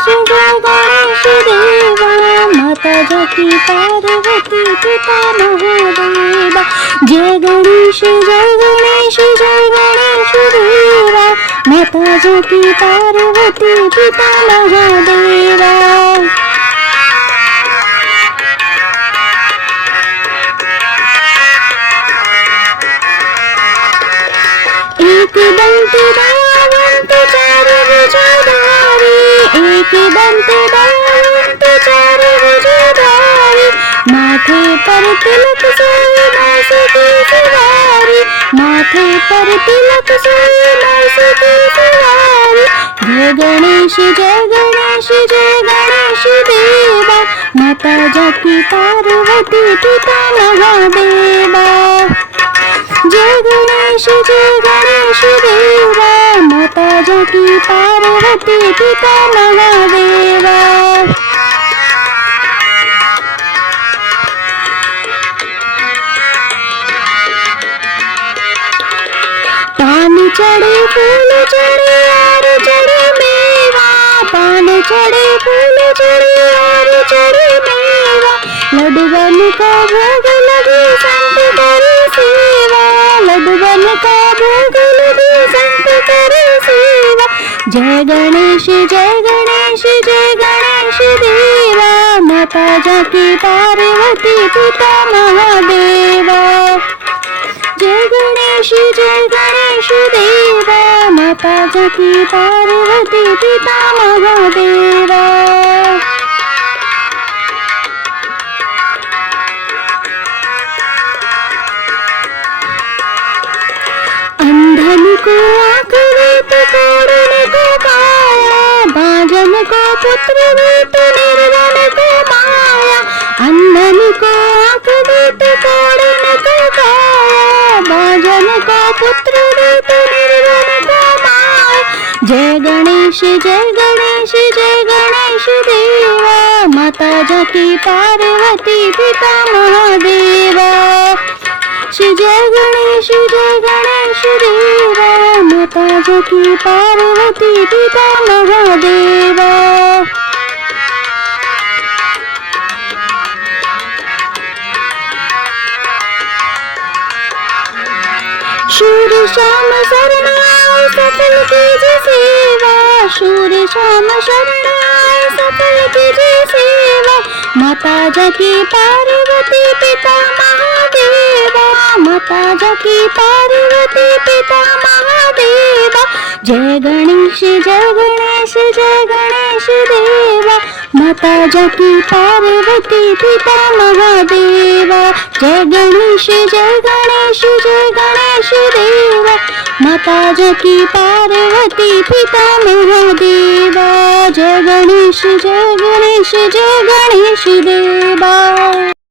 गणेश जय गणेश देवा, माता जाकी पार्वती पिता महादेवा। जय गणेश जय गणेश जय गणेश देवा, माता जाकी पार्वती पिता महादेवा। एक दंत दयावंत चार भुजधारी, एक दंत दयावंत चार भुजधारी, माथे पर तिलक सोए मास की सवारी, माथे पर तिलक सोए मास की सवारी। जय गणेश जय गणेश जय गणेश देवा, माता जाकी पार्वती पिता महादेवा। जय गणेश देवा, माता जाकी पार्वती पिता महादेवा। पान चढ़े फूल चढ़े और चढ़े मेवा, पान चढ़े फूल चढ़े और चढ़े मेवा, लड्डूबन का भोग लगे संत करे सेवा, लड्डूबन का भोग लगे संत करे सेवा। जय गणेश जय गणेश जय गणेश देवा, माता जाकी पार्वती पिता महादेवा। जय गणेश देवा, माता जाकी पार्वती पिता महादेवा। अंधन को आँख देत कोढ़न को काया, बांझन को पुत्र देत निर्धन को माया। अंधन को आँख देत कोढ़न को काया, बांझन को पुत्र देत निर्धन को माया। जय गणेश जय गणेश देवा, माता जाकी पार्वती पिता महादेवा। जय गणेश देवा, माता जाकी पार्वती पिता महादेवा। शूर श्याम शरण आए सफल कीजिए सेवा, शूर श्याम शरण आए सफल कीजिए सेवा, माता जाकी पार्वती पिता महादेवा, माता जाकी पार्वती पिता महादेवा। जय गणेश देवा, माता जाकी पार्वती पिता महादेवा। जय गणेश देवा, माता जाकी पार्वती पिता महादेवा। जय गणेश देवा।